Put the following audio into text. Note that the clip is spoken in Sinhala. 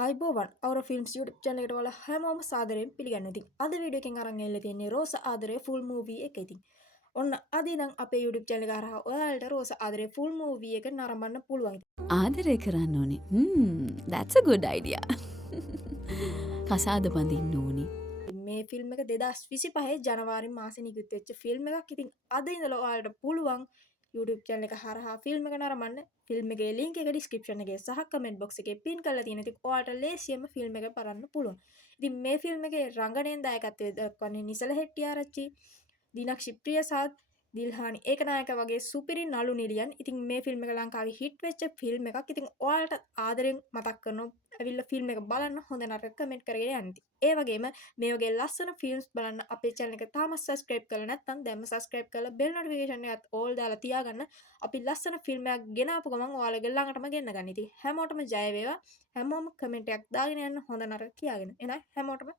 ආයිබෝවන් අවර ෆිල්ම්ස් YouTube channel එකට ඔයාලා හැමෝම සාදරයෙන් පිළිගන්නවා. ඉතින් අද වීඩියෝ එකෙන් අරන් ඇවිල්ලා තියෙන්නේ රෝස ආදරේ ෆුල් මූවී එක. ඉතින් ඔන්න අද ඉඳන් අපේ YouTube channel එක හරහා ඔයාලට රෝස ආදරේ ෆුල් මූවී එක නරඹන්න පුළුවන්. ආදරය කරන්න ඕනේ. that's a good idea. කසාද බඳින්න ඕනි. මේ ෆිල්ම් එක 2025 ජනවාරි මාසේ නිකුත් වෙච්ච ෆිල්ම් එකක්. ඉතින් අද ඉඳලා ඔයාලට පුළුවන් YouTube channel එක හරහා ෆිල්ම් එක නරඹන්න. ෆිල්ම් එකේ link එක description එකේ සහ comment box එකේ pin කරලා තියෙනවා. ඉතින් ඔයාලට ලේසියෙන්ම ෆිල්ම් එක බලන්න පුළුවන්. ඉතින් මේ ෆිල්ම් එකේ රංගනයෙන් දායකත්වයේ දක්වන්නේ නිසල හෙට්ටිආරච්චි, දිනක්ෂි ප්‍රියසාද්, දිල්හානි ඒකනායක වගේ සුපිරි නළු නිළියන්. ඉතින් මේ ෆිල්ම් එක ලංකාවේ හිට් වෙච්ච ෆිල්ම් එකක්. ඉතින් ඔයාලට ආදරෙන් මතක් කරනවා ඇවිල්ලා ෆිල්ම් එක බලන්න හොඳ නරක කමෙන්ට් කරගෙන යන්න. ඒ වගේම මේ වගේ ලස්සන ෆිල්ම්ස් බලන්න අපේ channel එක තාම subscribe කරලා නැත්නම් දැන්ම subscribe කරලා bell notification එකත් all දාලා තියාගන්න. අපි ලස්සන ෆිල්ම් එකක් ගෙනාපු ගමන් ඔයාලගේ ළඟටම ගෙන්න ගන්න. ඉතින් හැමෝටම ජය වේවා. හැමෝම කමෙන්ට් එකක් දාගෙන යන්න හොඳ නරක කියාගෙන. එහෙනම් හැමෝටම